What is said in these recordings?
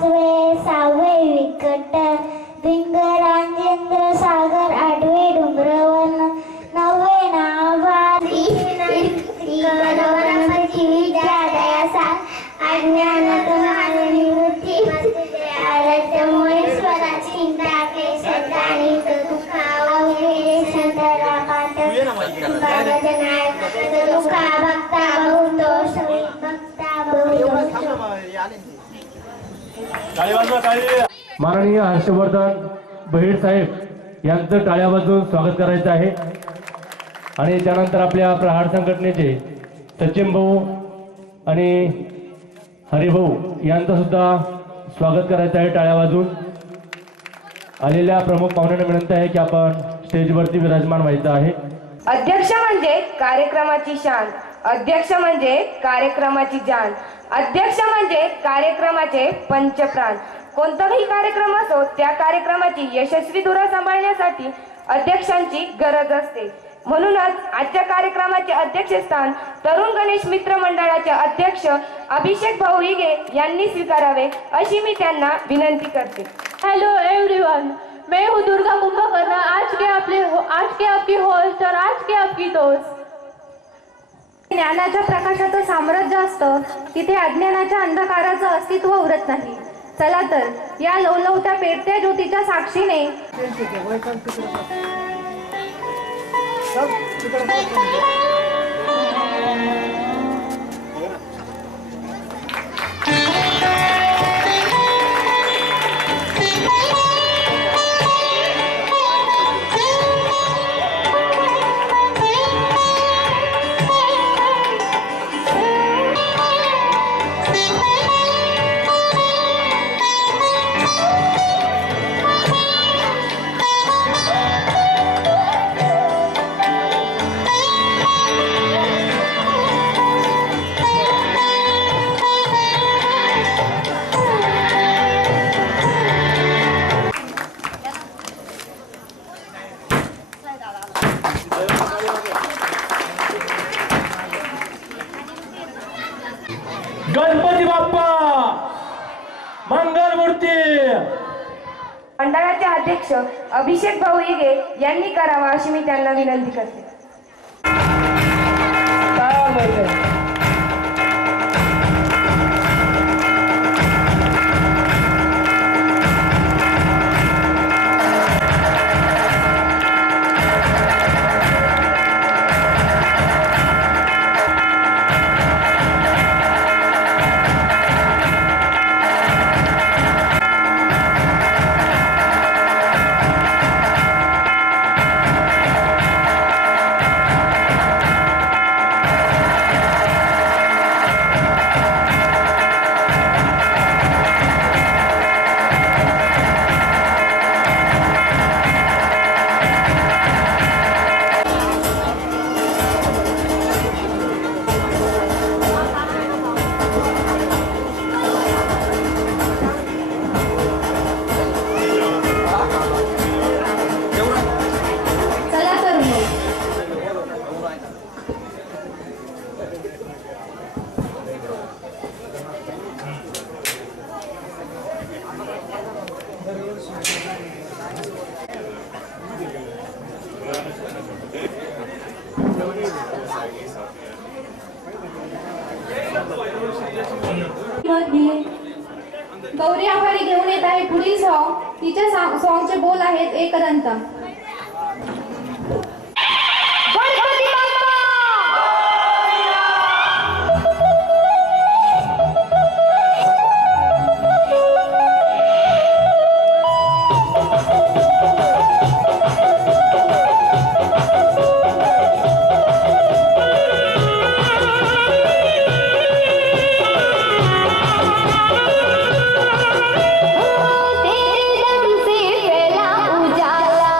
पाचवे सहावे विकट भिंग राजेंद्र सागर आठवे डोंगरवन नववे नाभारी गणपती विद्यादयासा अज्ञानातून निवृत्ती आराध्यमुळे स्वराची चिंता केशदानी दुःखा अवघे संतरा मात भगजनाय दुःखा भक्ता बहुतोष भक्ता बहुतोष। माननीय हर्षवर्धन बहिड साहेब यांचं टाळ्या वाजवून स्वागत करायचं आहे आणि त्यानंतर आपल्या प्रहार संघटनेचे सचिन भाऊ आणि हरिभाऊ यांचं सुद्धा स्वागत करायचं आहे टाळ्या वाजवून। आलेल्या प्रमुख पाहुण्यांना विनंती आहे की आपण स्टेजवरती विराजमान व्हायचं आहे। अध्यक्ष म्हणजे कार्यक्रमाची शान, अध्यक्ष म्हणजे कार्यक्रमाची जान, अध्यक्ष म्हणजे कार्यक्रमाचे पंचप्राण। कोणताही कार्यक्रम असो त्या कार्यक्रमाची यशस्वी धुरा सांभाळण्यासाठी अध्यक्षांची गरज असते। म्हणूनच आजच्या कार्यक्रमाचे अध्यक्षस्थान तरुण गणेश मित्र मंडळाचे अध्यक्ष अभिषेक भाऊ हिगे यांनी स्वीकारावे अशी मी त्यांना विनंती करते। हेलो एवरीवन, मैं हूँ दुर्गा कुंभकर्ण। आज के आपकी होस्ट और आज के आपकी दोस्त। ज्ञानाच्या प्रकाशाचं साम्राज्य असतं तिथे अज्ञानाच्या अंधकाराचं अस्तित्व उरत नाही। चला तर या लवलवत्या पेटत्या ज्योतीच्या साक्षीने गणपती बाप्पा मंगल मूर्ती। मंडळाचे अध्यक्ष अभिषेक भाऊ हिगे यांनी करावा अशी मी त्यांना विनंती करते। गौरी आघाडी घेऊन येत आहे पुढील सॉन्ग। तिच्या सॉन्गचे बोल आहेत एक अनंत। तेरे दम से फैला उजाला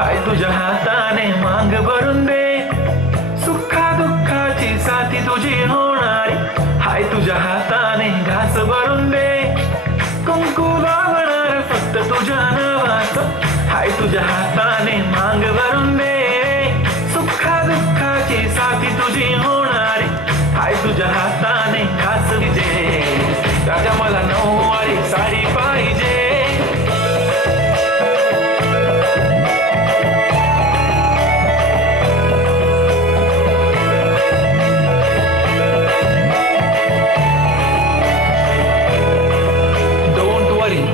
हाय तुझ्या हाताने मांग भरून दे, सुखा दुःखाची साथी तुझी होणारी, हाय तुझ्या हाताने घास भरून दे, कुंकू लावणार फक्त तुझ्या नावाचं, हाय तुझ्या हाताने मांग भरून दे, सुखा दुःखाची साथी तुझी होणारी, हाय तुझ्या हाताने घास विजे, राजा मला नऊवारी साडी पाहिजे.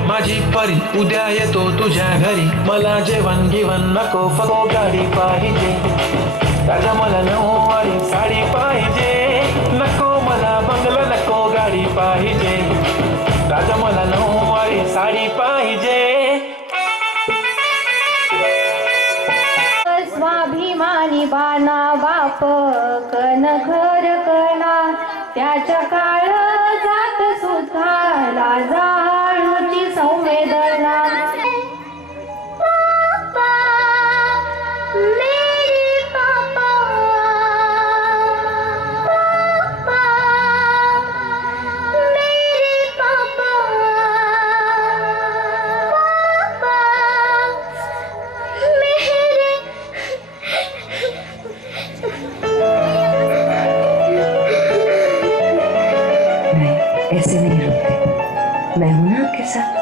माझी परी उद्या येतो तुझ्या घरी, मला जेवण गिवण नको फक्त गाडी पाहिजे, राजा मला नऊवारी साडी पाहिजे, नको मला बंगला नको गाडी पाहिजे, राजा मला नऊवारी साडी पाहिजे. स्वाभिमानी बाना बाप कन घर कणा, त्याच्या काळ जात सुद्धा लाजाळूची संवेदना. पापा मेरे पापा, पापा मेरे पापा, पापा मेरे. ऐसे नहीं रोते, मैं हूं ना आपके साथ.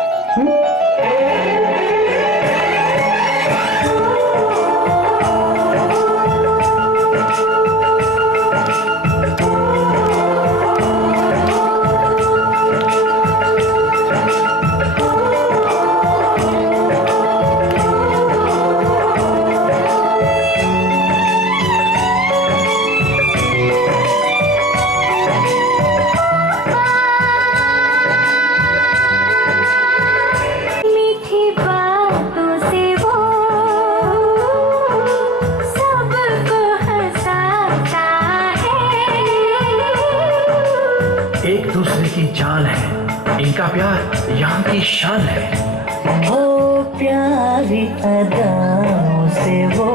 एक दूसरे की जान है, इनका प्यार यहाँ की शान है. ओ प्यारी अदाओं से वो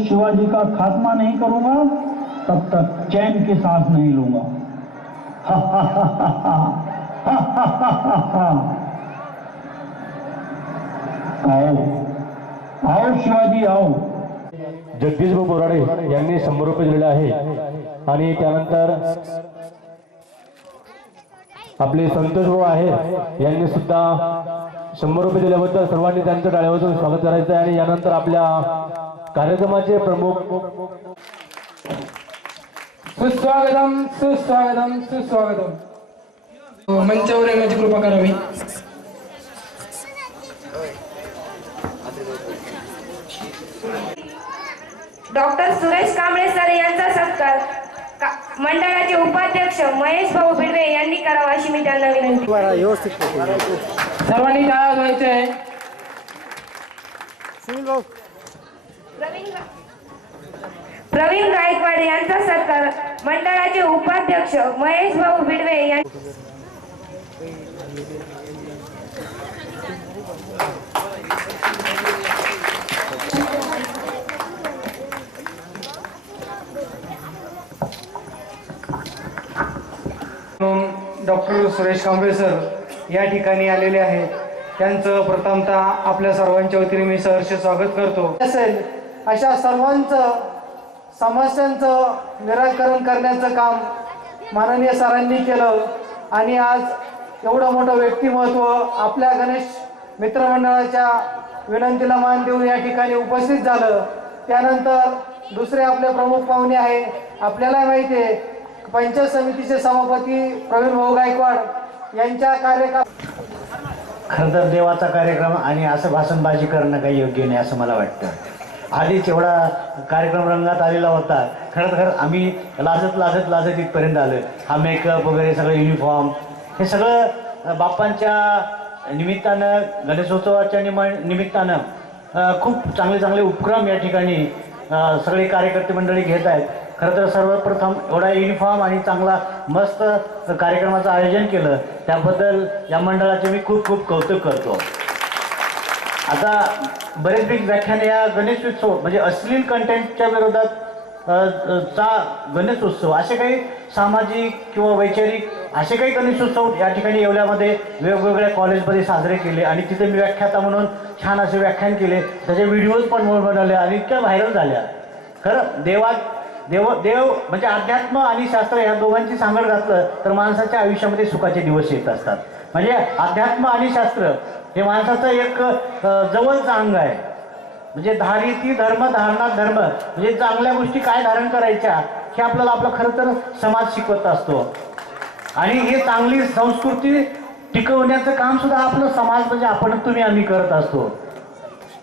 शिवाजी का खात्मा नहीं करूंगा तब तक चैन की सांस नहीं लूंगा. आओ आओ शिवाजी आओ. जगदीश भाऊ बोराडे यांनी 100 रुपये दिलेले आहे. आणि त्यानंतर आपले संतोष भाऊ आहेत यांनी सुद्धा 100 रुपये दिल्याबद्दल सर्वांनी त्यांचं टाळ्या वाजवून स्वागत करायचं आहे. आणि यानंतर आपल्या कार्यक्रमाचे प्रमुख सुस्वागतम सुस्वागतम सुस्वागतम. मंचावर येण्याची कृपा करावी. डॉक्टर सुरेश कांबळे सर यांचा सत्कार मंडळाचे उपाध्यक्ष महेश भाऊ बिडवे यांनी करावा अशी मी त्यांना विनंती. सर्वांनी टाळ्या वाजवायचे आहे. प्रवीण गायकवाड यांचा सत्कार मंडळाचे उपाध्यक्ष महेश भाऊ बिडवे यांनी. डॉक्टर सुरेश कांबळे सर या ठिकाणी आलेले आहेत. त्यांचं प्रथमतः आपल्या सर्वांच्या वतीने मी सहर्ष स्वागत करतो. असेल अशा सर्वांचं समस्यांचं निराकरण करण्याचं काम माननीय सरांनी केलं आणि आज एवढं मोठं व्यक्तिमत्व आपल्या गणेश मित्रमंडळाच्या विनंतीला मान देऊन या ठिकाणी उपस्थित झालं. त्यानंतर दुसरे आपले प्रमुख पाहुणे आहे. आपल्याला माहिती आहे पंचायत समितीचे सभापती प्रवीण भाऊ गायकवाड यांच्या कार्यकाळ. खरं तर देवाचा कार्यक्रम आणि असं भाषणबाजी करणं काही योग्य नाही असं मला वाटतं. आधीच एवढा कार्यक्रम रंगात आलेला होता. खरं आम्ही लाजत इथपर्यंत आलो. हा मेकअप वगैरे सगळं युनिफॉर्म हे सगळं बाप्पांच्या निमित्तानं गणेशोत्सवाच्या निमित्तानं खूप चांगले उपक्रम या ठिकाणी सगळे कार्यकर्ते मंडळी घेत आहेत. खरं तर सर्वप्रथम एवढा युनिफॉर्म आणि चांगला मस्त कार्यक्रमाचं आयोजन केलं त्याबद्दल या मंडळाचे मी खूप कौतुक करतो. आता बरेचपैकी व्याख्याने या गणेशोत्सव म्हणजे अश्लील कंटेंटच्या विरोधात चा गणेशोत्सव असे काही सामाजिक किंवा वैचारिक असे काही गणेशोत्सव या ठिकाणी येवल्यामध्ये वेगवेगळ्या कॉलेजमध्ये साजरे केले आणि तिथे मी व्याख्याता म्हणून छान असे व्याख्यान केले. त्याचे व्हिडिओज पण बनवले आणि इतक्या व्हायरल झाल्या. खरं देव म्हणजे अध्यात्म आणि शास्त्र ह्या दोघांची सांगड घातलं तर माणसाच्या आयुष्यामध्ये सुखाचे दिवस येत असतात. म्हणजे अध्यात्म आणि शास्त्र हे माणसाचं एक जवळचं अंग आहे. म्हणजे धारिती धर्म धारणात धर्म म्हणजे चांगल्या गोष्टी काय धारण करायच्या हे आपल्याला आपलं खरं तर समाज शिकवत असतो. आणि हे चांगली संस्कृती टिकवण्याचं काम सुद्धा आपलं समाज म्हणजे आपण आम्ही करत असतो.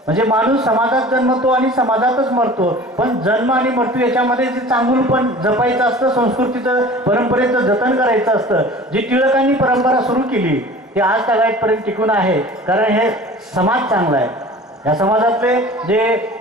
म्हणजे माणूस समाजात जन्मतो आणि समाजातच मरतो. पण जन्म आणि मृत्यू याच्यामध्ये जे चांगलं पण जपायचं असतं, संस्कृतीचं परंपरेचं जतन करायचं असतं. जे टिळकांनी परंपरा सुरू केली ते आज तागायतपर्यंत टिकून आहे कारण हे समाज चांगला आहे. या समाजातले जे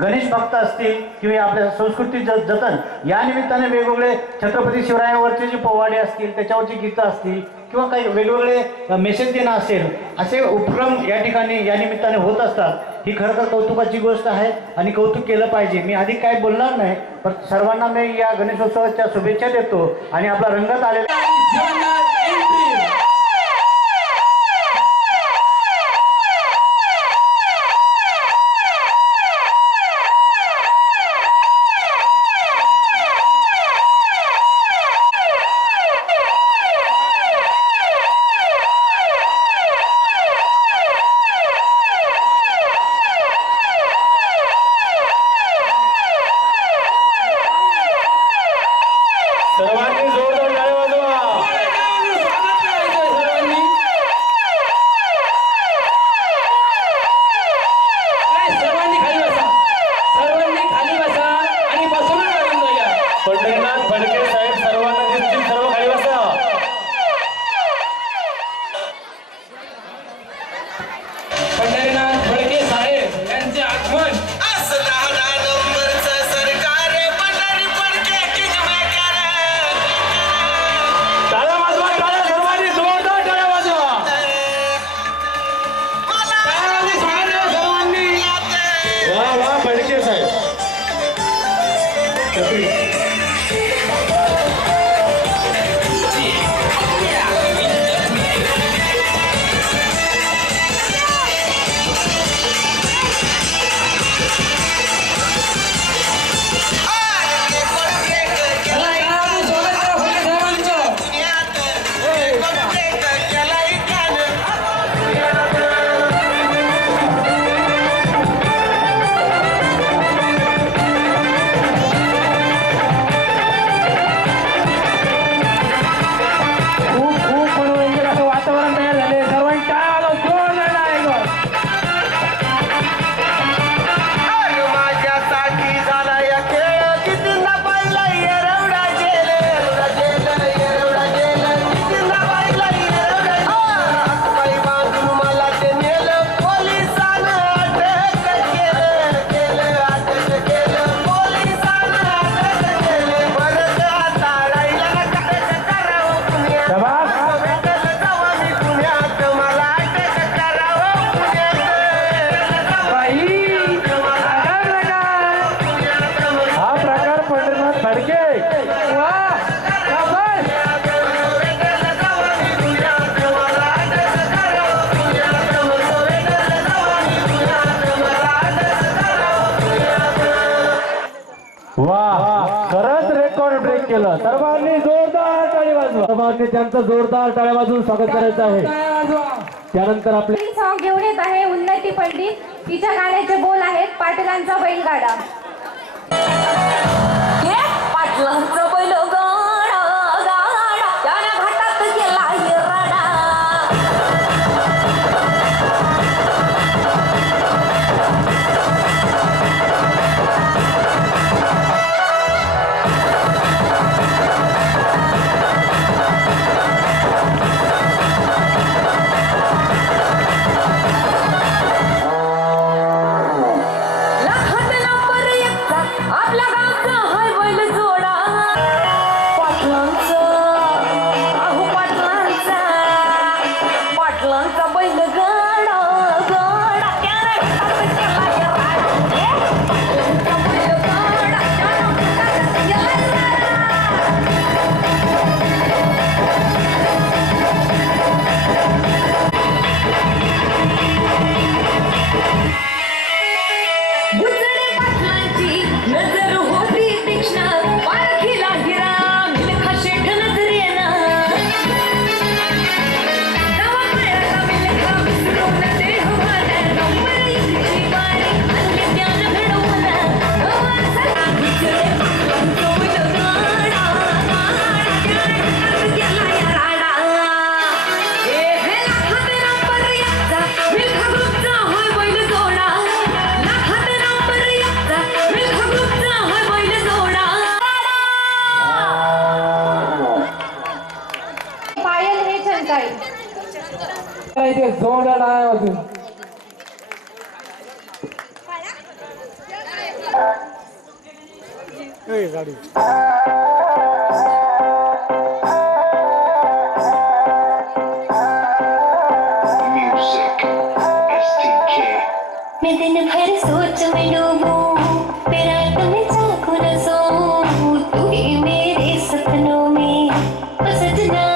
गणेश भक्त असतील किंवा आपल्या संस्कृती जतन या निमित्ताने वेगवेगळे छत्रपती शिवरायांवरचे जे पोवाडे असतील त्याच्यावरची गीतं असतील किंवा काही वेगवेगळे मेसेज देणं असेल असे उपक्रम या ठिकाणी या निमित्ताने होत असतात. ही खरं तर कौतुकाची गोष्ट आहे आणि कौतुक केलं पाहिजे. मी आधी काय बोलणार नाही पण सर्वांना मी या गणेशोत्सवाच्या शुभेच्छा देतो आणि आपला रंगात आलेला सर्वांनी जोरदार टाळ्या वाजवा. सर्वांनी खाली बसा आणि बसून जाऊया. पंढरीनाथ फडके साहेब सर्वांना दिसतील. सर्व खाली बसा. पंढरीनाथ फडके साहेब यांचे आगमन टाळ्या वाजवा. टाळ्या सर्वांनी जोरदार टाळ्या वाजवा. सर्वांनी वा फडके साहेब. ब्रेक केलं. सर्वांनी जोरदार टाळी वाजवा. सर्वांनी त्यांचं जोरदार टाळ्या वाजवून स्वागत करायचं आहे. त्यानंतर आपले सॉन्ग घेऊन येत आहे उन्नती पंडित. तिच्या गाण्याचे बोल आहेत पाटलांचा बैलगाडा. पाटलांचा बैल गाडा गाडा त्याने घाटात गेला हिरडा. लाखात नंबर एकचा आपल्या गावचा हाय बैल जोडा. पाटलांचा अहो पाटलांचा पाटलांचा बैल गाडा गाडा त्याने घाटात गेला हिरडा. पाटलांचा बैल गाडा त्याने घाटात गेला हिरडा. गुजरे पाटलांची नजर होती तीक्ष्ण पारखीला हिरा मिलखा शेठ नजरेना. नवा मिळाला मिलखा विसरून देहवाना. नंबर एकची बारी आणली त्यानं घडवून. नवा सल्ला गुजरे पाटलांचा बैल गाडा गाडा त्याने घाटात गेला या राडा. हे लाखात नंबर एकचा मिलखा ग्रुपचा होय बैल जोडा. लाखात नंबर एकचा मिलखा ग्रुपचा होय बैल जोडा. पायल हे छंताई. इथे जोरदार टाळ्या वाजून. मैं दिन भर सोच में डूबूं फिर रात में जागूं न सोऊं. तू ही मेरे सपनों में ओ सजना.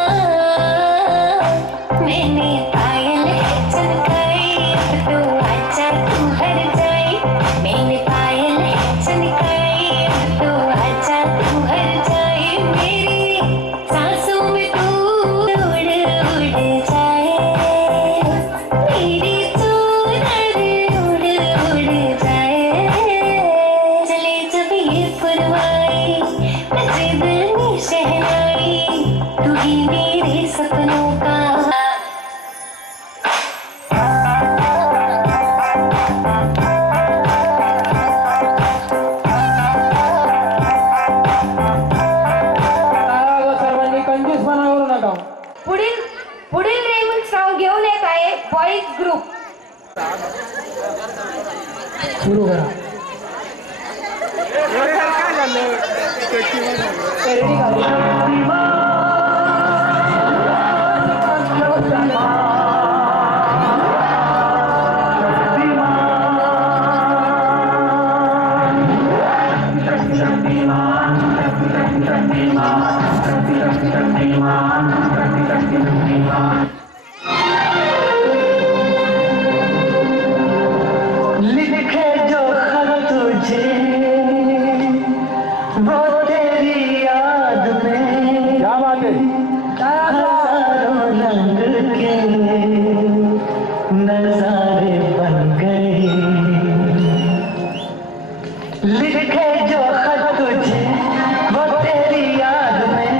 मैंने पायल चमकाई अब तो आजा तू हर जाए. मैंने पायल चमकाई अब तो आजा तू हर जाए. मेरी सांसों में तू उड़ उड़ जाए. मेरी चले जब ये पुरवाई नचे दिल में शहनाई. तू ही मेरे सपनों का. सर्वांनी कंजूसपणा करू नका. पुढील पुढील रेमून सॉन्ग घेऊन येत आहे बॉईज ग्रुप. सुरू करा. लिखे जो खत तुझे वो तेरी याद में क्या बात है. हजारों रंग के नजारे बन गए. लिखे जो खत तुझे वो तेरी याद में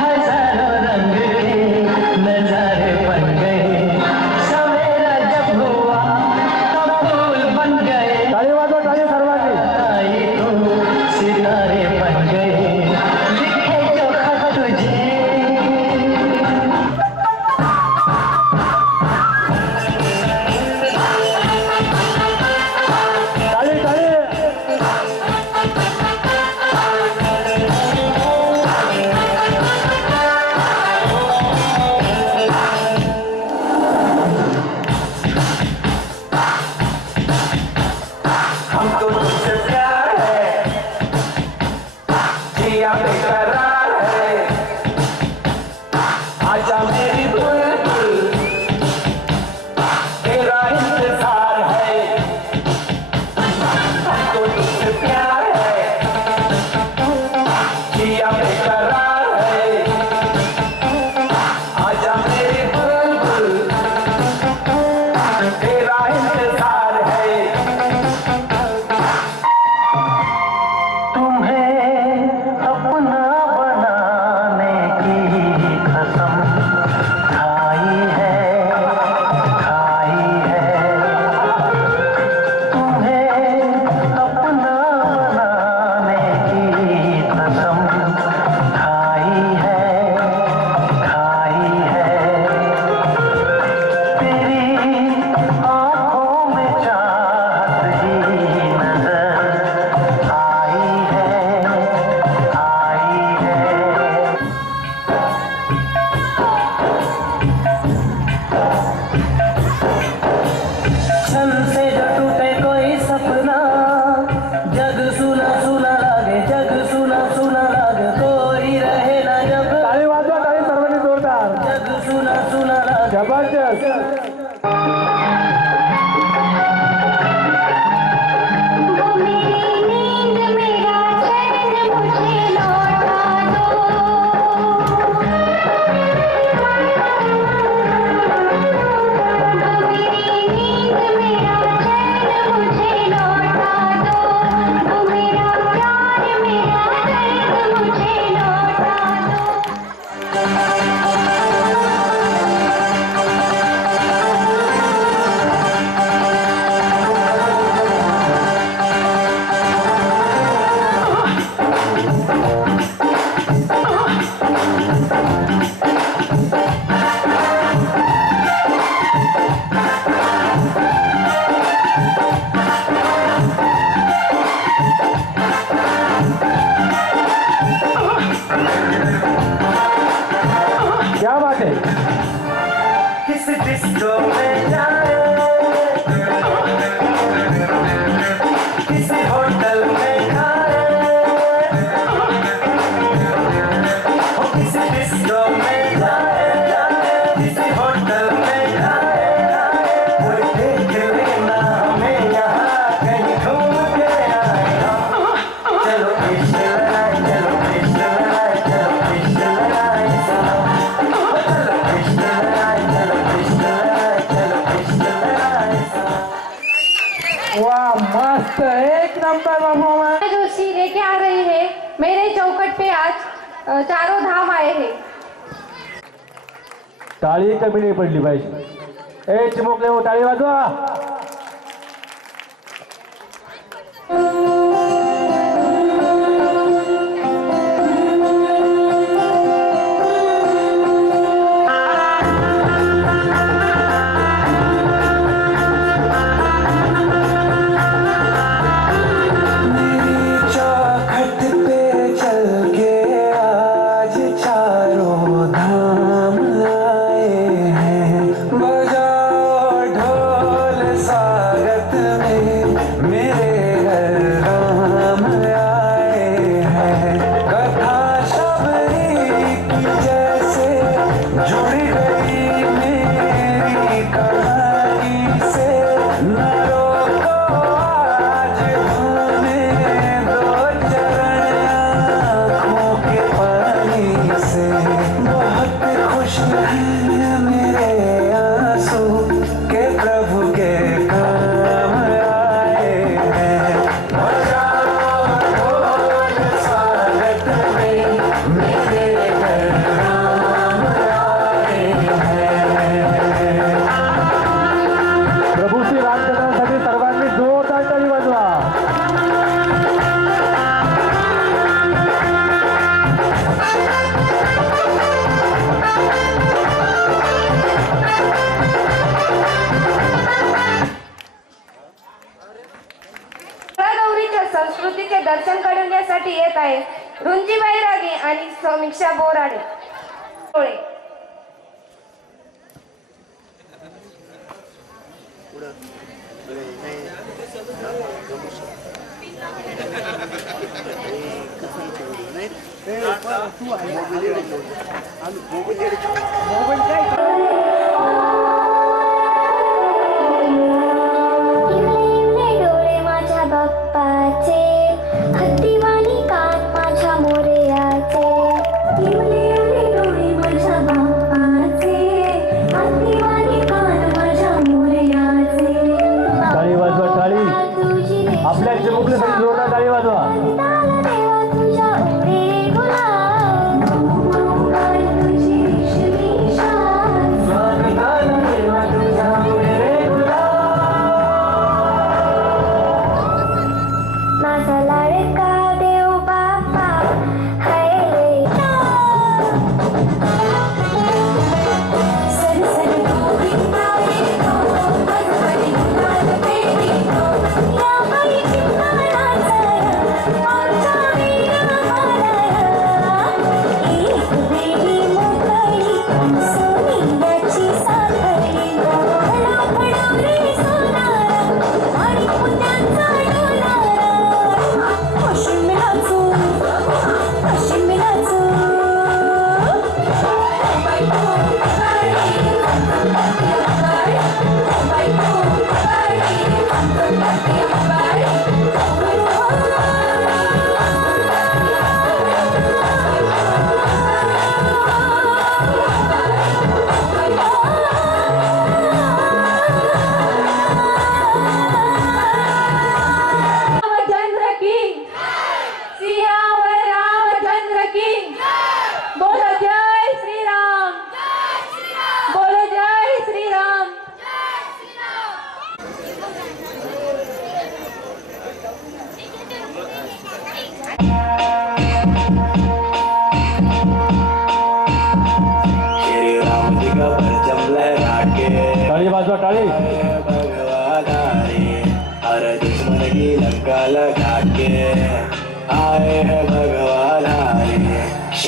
हजारों रंग के नजारे बन गए. सवेरा जब हुआ तो फूल बन गए. टाळी वाजवा टाळी सर्वांनी. आई तो सितारे बन गए. लिखे जो खत तुझे टाळी टाळी. हमको तुझसे प्यार है जिया बेकरार है. आजा मेरी बुलबुल तेरा इंतजार है. हमको तुझसे प्यार है जिया बेकरार है आजा मेरे बुलबुल तेरा इंतजार है तुम्हें अपना बनाने की कसम खाई है तुम्हें अपना बनाने की कसम खाई है तेरी आँखों में चाहत ही नजर आई है छन से जो टूटे कोई सपना जग सुना सुना लागे जग सुना सुना लागे कोई रहे ना जब टाळी वाजवा, टाळी सर्वांनी जोरदार. जग सुना सुना लागे जबरदस्त. वो मेरी नींद मेरा चैन मुझे लौटा दो वो मेरी नींद मेरा चैन मुझे लौटा दो वो मेरा प्यार मेरा दर्द मुझे लौटा दो क्या बात है. किस डिस्को में जाए किसी होटल में खाए हो किसी डिस्को में जाए किसी होटल में खाए कोई देख लेना हमें यहाँ कहीं घूम के आए हम चलो इश्क लगाए चलो इश्क लगाए चलो इश्क लगाए चलो इश्क लगाए चलो इश्क लगाए चलो इश्क लगाए वाह मस्त, एक नंबर परफॉर्मेंस. जोशी लेके आ रही है मेरे चौकट पे आज चारों धाम आए हैं. टाळी कमी नाही पडली पाहिजे. ए चिमुकले हो, टाळी वाजवा. चौखट पे चल के आज चारों धाम आए हैं बजाओ ढोल स्वागत में मेरे घर राम आए हैं कथा शबरी की जैसे जुड़ गई मेरी कहानी से न रोको आज हमें दो चरण आँखों के पानी से बहुत खुश हैं मेरे आंसू के प्रभु के काम आए हैं बजाओ ढोल स्वागत में मेरे घर राम आए हैं प्रभू श्री रामचंद्रांसाठी सर्वांनी जोरदार टाळी वाजवा. गौरीच्या संस्कृतीचे दर्शन करण्यासाठी येत आहे रुंजी बैरागी आणि समीक्षा बोराडे. डोळे माझ्या बाप्पाचे हत्तीवाणी कान माझ्या मोरयाचे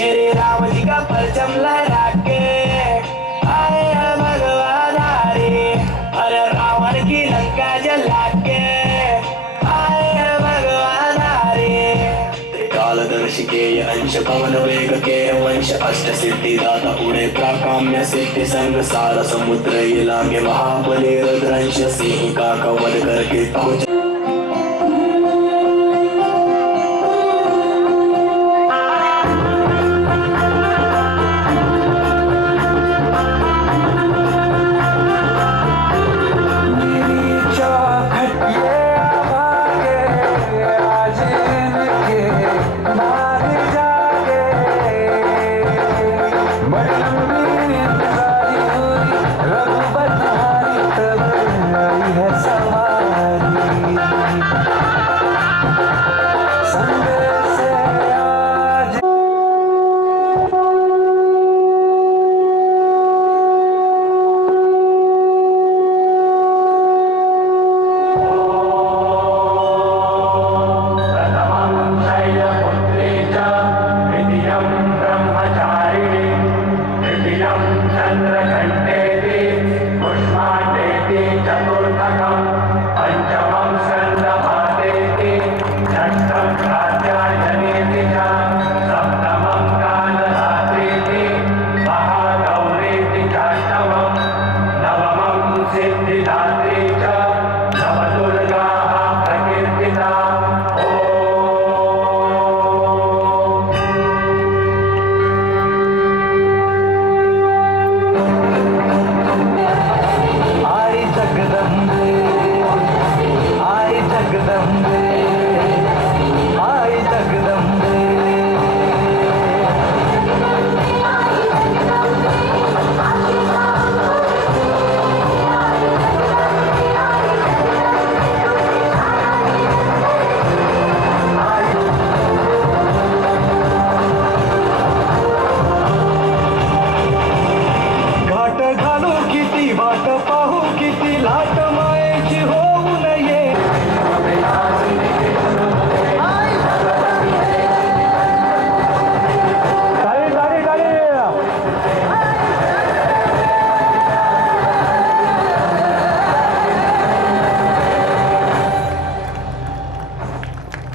श्री राम जी का परचम लहरा के आए हैं भगवान हरे, अरे रावण की लंका जला के आए हैं भगवान हरे। कालदर्शिके अंश पवन वेग के वंश अष्ट सिद्धि दाता उड़े प्राकाम्य सिद्धि संग सार समुद्र ये लागे महाबली रुद्रंश सिंह का कवध करके पहुंच। घाट घालू किती वाट पाहू किती लाट